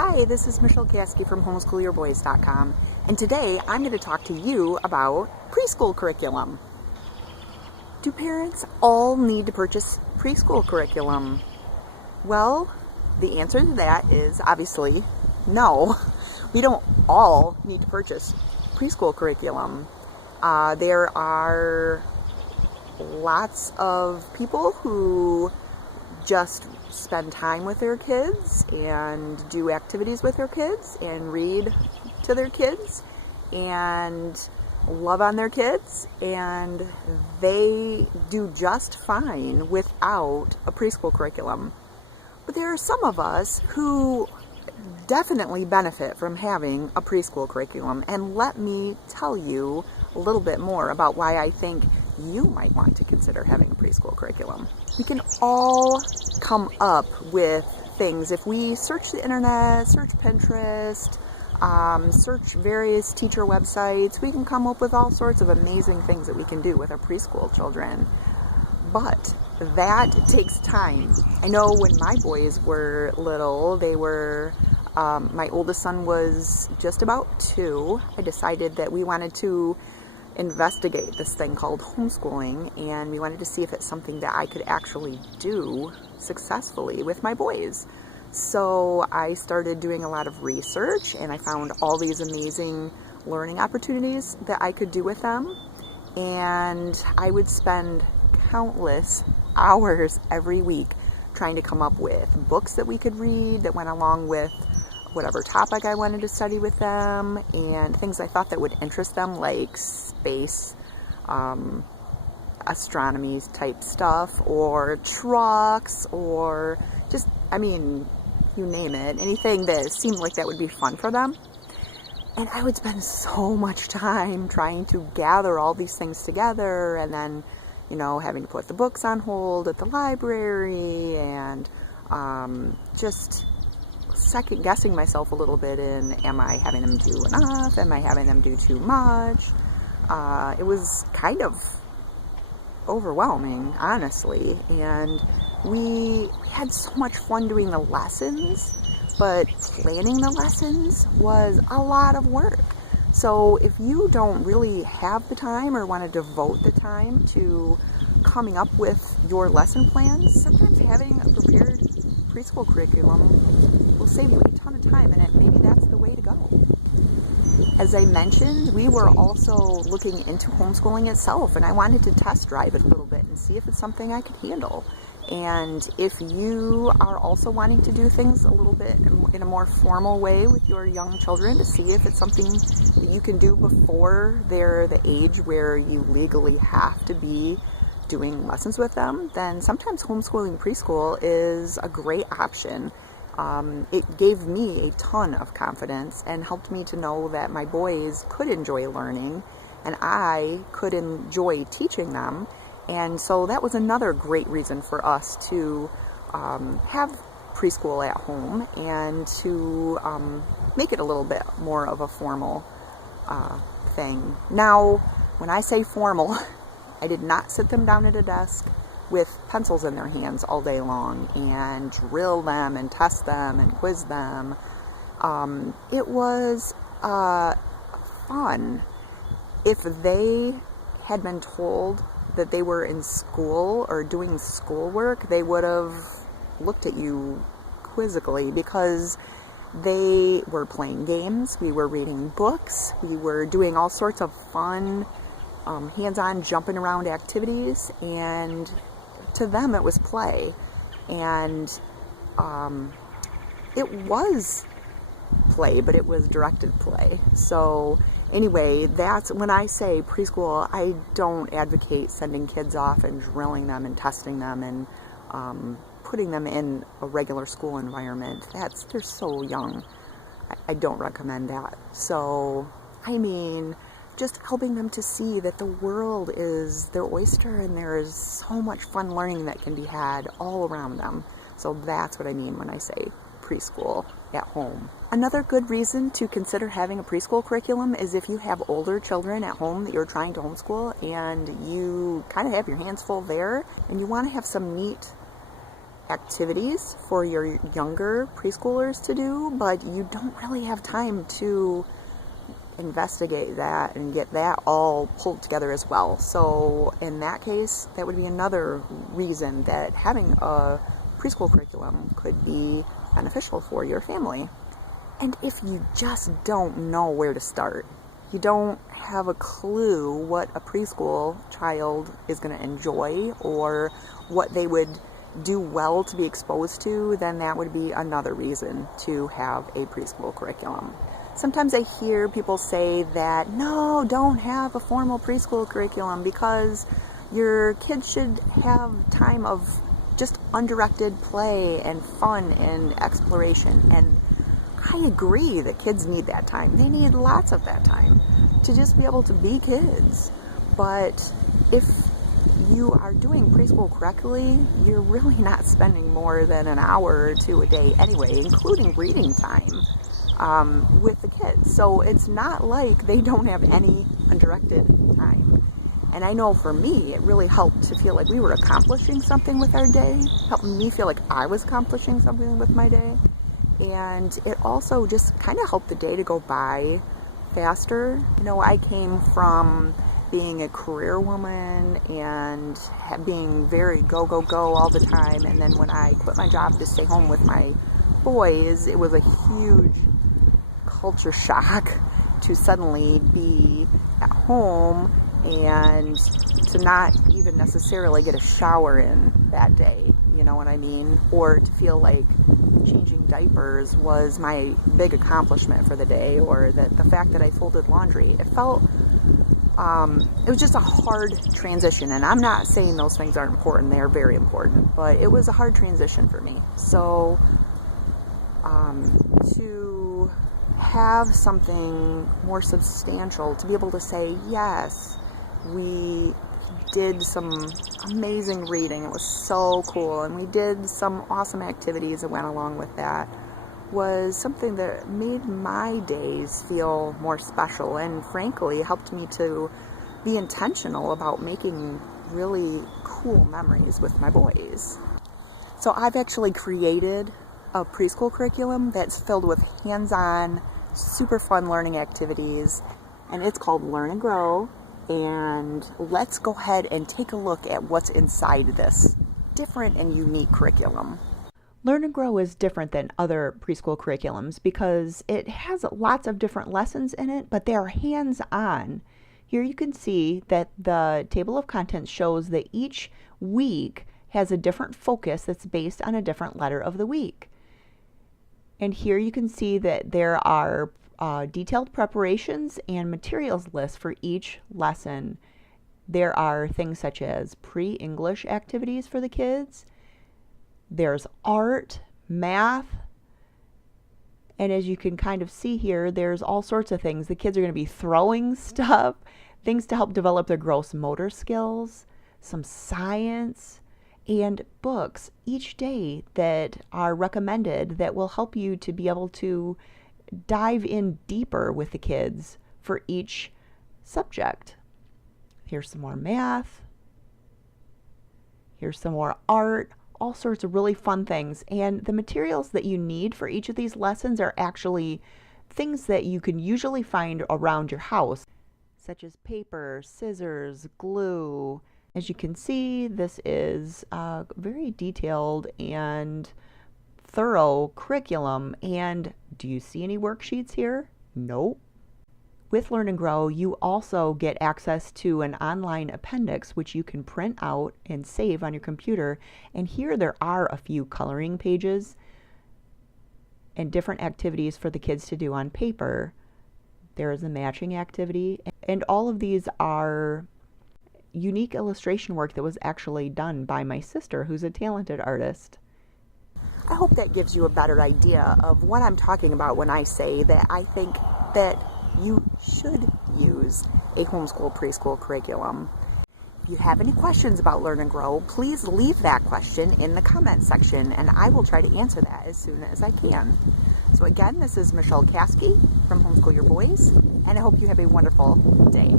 Hi, this is Michelle Caskey from Homeschool-Your-Boys.com, and today I'm going to talk to you about preschool curriculum. Do parents all need to purchase preschool curriculum? Well, the answer to that is obviously no. We don't all need to purchase preschool curriculum. There are lots of people who just spend time with their kids and do activities with their kids and read to their kids and love on their kids, and they do just fine without a preschool curriculum. But there are some of us who definitely benefit from having a preschool curriculum, and let me tell you a little bit more about why I think you might want to consider having a preschool curriculum. We can all come up with things if we search the internet, search Pinterest, search various teacher websites. We can come up with all sorts of amazing things that we can do with our preschool children. But that takes time. I know when my boys were little, my oldest son was just about 2. I decided that we wanted to investigate this thing called homeschooling, and we wanted to see if it's something that I could actually do successfully with my boys. So I started doing a lot of research, and I found all these amazing learning opportunities that I could do with them, and I would spend countless hours every week trying to come up with books that we could read that went along with whatever topic I wanted to study with them, and things I thought that would interest them, like space, astronomy type stuff, or trucks, or just, you name it, anything that seemed like that would be fun for them. And I would spend so much time trying to gather all these things together, and then, having to put the books on hold at the library, and just second guessing myself a little bit in, am I having them do enough? Am I having them do too much? It was kind of overwhelming, honestly, and we had so much fun doing the lessons, but planning the lessons was a lot of work. So if you don't really have the time or want to devote the time to coming up with your lesson plans, sometimes having a prepared preschool curriculum will save you a ton of time, and maybe that's the way to go. As I mentioned, we were also looking into homeschooling itself, and I wanted to test drive it a little bit and see if it's something I could handle. And if you are also wanting to do things a little bit in a more formal way with your young children to see if it's something that you can do before they're the age where you legally have to be doing lessons with them, then sometimes homeschooling preschool is a great option. It gave me a ton of confidence and helped me to know that my boys could enjoy learning and I could enjoy teaching them. And so that was another great reason for us to have preschool at home and to make it a little bit more of a formal thing. Now, when I say formal, I did not sit them down at a desk with pencils in their hands all day long and drill them and test them and quiz them. It was fun. If they had been told that they were in school or doing schoolwork, they would have looked at you quizzically, because they were playing games, we were reading books, we were doing all sorts of fun hands-on jumping around activities, and to them it was play, and it was play, but it was directed play. So anyway, that's when I say preschool, I don't advocate sending kids off and drilling them and testing them and putting them in a regular school environment. They're so young. I don't recommend that. So just helping them to see that the world is their oyster and there is so much fun learning that can be had all around them. So that's what I mean when I say preschool at home. Another good reason to consider having a preschool curriculum is if you have older children at home that you're trying to homeschool and you kind of have your hands full there and you want to have some neat activities for your younger preschoolers to do, but you don't really have time to investigate that and get that all pulled together as well. So in that case, that would be another reason that having a preschool curriculum could be beneficial for your family. And if you just don't know where to start, you don't have a clue what a preschool child is going to enjoy or what they would do well to be exposed to, then that would be another reason to have a preschool curriculum. Sometimes I hear people say that, no, don't have a formal preschool curriculum because your kids should have time of just undirected play and fun and exploration. And I agree that kids need that time. They need lots of that time to just be able to be kids. But if you are doing preschool correctly, you're really not spending more than an hour or two a day anyway, including reading time with the kids. So it's not like they don't have any undirected time. And I know for me, it really helped to feel like we were accomplishing something with our day, helped me feel like I was accomplishing something with my day. And it also just kind of helped the day to go by faster. You know, I came from being a career woman and being very go, go, go all the time. And then when I quit my job to stay home with my boys, it was a huge culture shock to suddenly be at home and to not even necessarily get a shower in that day, you know what I mean? Or to feel like changing diapers was my big accomplishment for the day, or that the fact that I folded laundry. It felt, it was just a hard transition. And I'm not saying those things aren't important, they are very important, but it was a hard transition for me. So to have something more substantial, to be able to say, yes, we did some amazing reading, it was so cool, and we did some awesome activities that went along with that, was something that made my days feel more special and frankly helped me to be intentional about making really cool memories with my boys. So I've actually created a preschool curriculum that's filled with hands-on, super fun learning activities, and it's called Learn and Grow. And let's go ahead and take a look at what's inside this different and unique curriculum. Learn and Grow is different than other preschool curriculums because it has lots of different lessons in it, but they are hands-on. Here you can see that the table of contents shows that each week has a different focus that's based on a different letter of the week. And here you can see that there are detailed preparations and materials lists for each lesson. There are things such as pre-English activities for the kids. There's art, math, and as you can kind of see here, there's all sorts of things. The kids are going to be throwing stuff, things to help develop their gross motor skills, some science, and books each day that are recommended that will help you to be able to dive in deeper with the kids for each subject. Here's some more math. Here's some more art, all sorts of really fun things. And the materials that you need for each of these lessons are actually things that you can usually find around your house, such as paper, scissors, glue. As you can see, this is a very detailed and thorough curriculum. And do you see any worksheets here? Nope. With Learn and Grow, you also get access to an online appendix which you can print out and save on your computer. And here there are a few coloring pages and different activities for the kids to do on paper. There is a matching activity, and all of these are unique illustration work that was actually done by my sister, who's a talented artist. I hope that gives you a better idea of what I'm talking about when I say that I think that you should use a homeschool preschool curriculum. If you have any questions about Learn and Grow, please leave that question in the comment section and I will try to answer that as soon as I can. So again, this is Michelle Caskey from Homeschool Your Boys, and I hope you have a wonderful day.